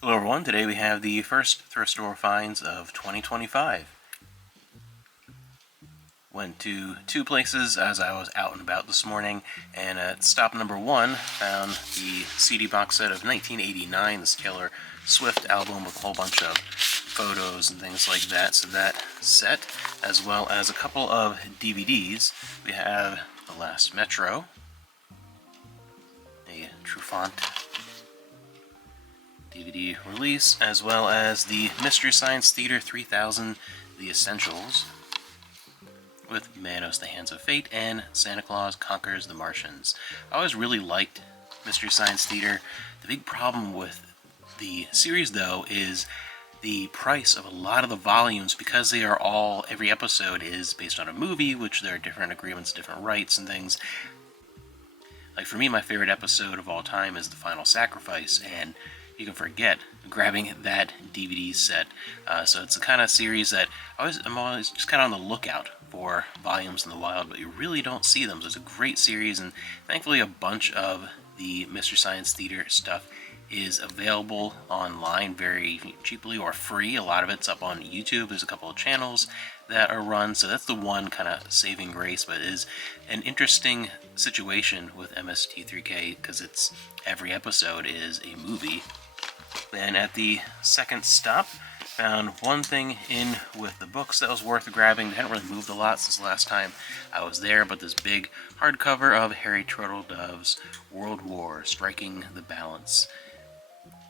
Hello everyone, today we have the first thrift store finds of 2025. Went to two places as I was out and about this morning, and at stop number one found the CD box set of 1989, this Taylor Swift album with a whole bunch of photos and things like that. So that set, as well as a couple of DVDs. We have The Last Metro, a Trufant DVD release, as well as the Mystery Science Theater 3000, The Essentials, with Manos, The Hands of Fate, and Santa Claus Conquers the Martians. I always really liked Mystery Science Theater. The big problem with the series, though, is the price of a lot of the volumes, because they are all, every episode is based on a movie, which there are different agreements, different rights and things. Like for me, my favorite episode of all time is The Final Sacrifice, and you can forget grabbing that DVD set. So it's the kind of series that I'm always just kind of on the lookout for volumes in the wild, but you really don't see them. So it's a great series, and thankfully a bunch of the Mystery Science Theater stuff is available online very cheaply or free. A lot of it's up on YouTube. There's a couple of channels that are run, so that's the one kind of saving grace, but it is an interesting situation with MST3K because it's every episode is a movie. Then at the second stop, found one thing in with the books that was worth grabbing. They hadn't really moved a lot since the last time I was there, but this big hardcover of Harry Turtledove's World War, Striking the Balance.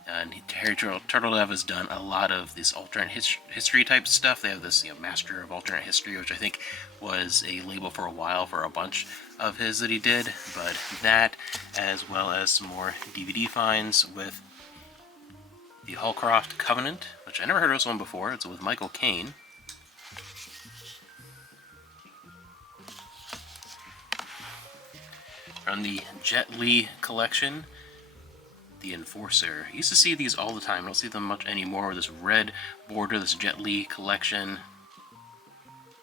And Harry Turtledove has done a lot of this alternate history type stuff. They have this, Master of Alternate History, which I think was a label for a while for a bunch of his that he did. But that, as well as some more DVD finds with the Hallcroft Covenant, which I never heard of this one before. It's with Michael Caine. From the Jet Li collection, The Enforcer. I used to see these all the time. I don't see them much anymore. This red border, this Jet Li collection.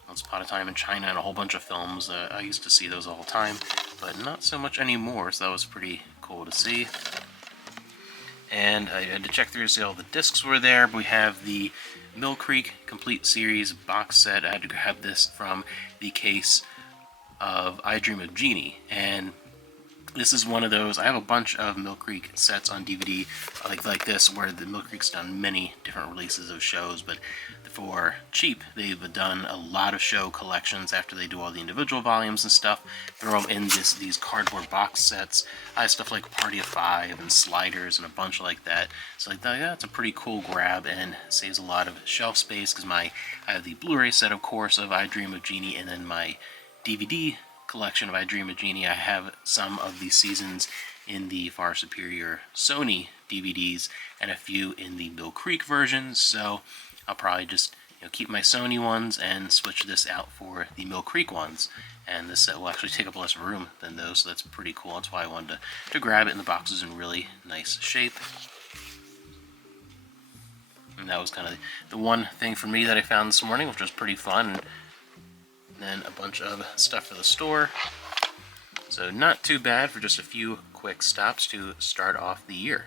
Once upon a time in China and a whole bunch of films. I used to see those all the time, but not so much anymore, so that was pretty cool to see. And I had to check through to see all the discs were there. But we have the Mill Creek Complete Series box set. I had to grab this from the case of I Dream of Jeannie, and this is one of those. I have a bunch of Mill Creek sets on DVD like this, where the Mill Creek's done many different releases of shows, but for cheap, they've done a lot of show collections after they do all the individual volumes and stuff. Throw them in these cardboard box sets. I have stuff like Party of Five and Sliders and a bunch like that. So that's a pretty cool grab and saves a lot of shelf space, because I have the Blu-ray set, of course, of I Dream of Jeannie, and then my DVD collection of I Dream of Jeannie. I have some of these seasons in the far superior Sony DVDs and a few in the Mill Creek versions, so I'll probably just keep my Sony ones and switch this out for the Mill Creek ones, and this set will actually take up less room than those, so that's pretty cool. That's why I wanted to grab it, and the box is in really nice shape. And that was kind of the one thing for me that I found this morning, which was pretty fun. And then a bunch of stuff for the store. So not too bad for just a few quick stops to start off the year.